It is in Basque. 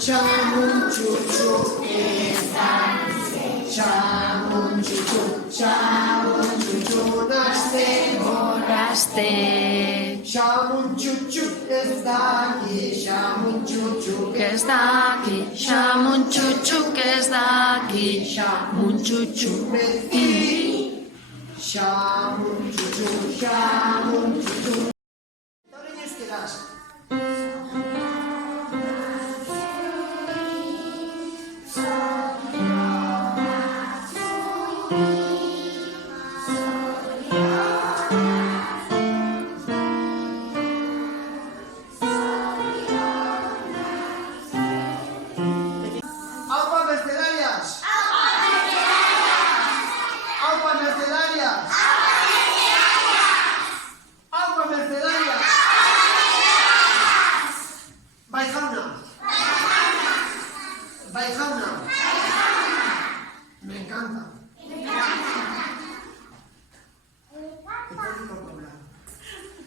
chamun chuchu está. Chamun chuchu naste Moraste. Chamun chuchu está aquí, chamun chuchu Que está aquí, Shamun Chuchu, que está aquí, Shamun Chuchu. Chamun chuchu. Τώρα στυλάς. Alfa Mercedarias. Alfa Mercedarias. Alfa Mercedarias. Baijana. Baijana. Me encanta.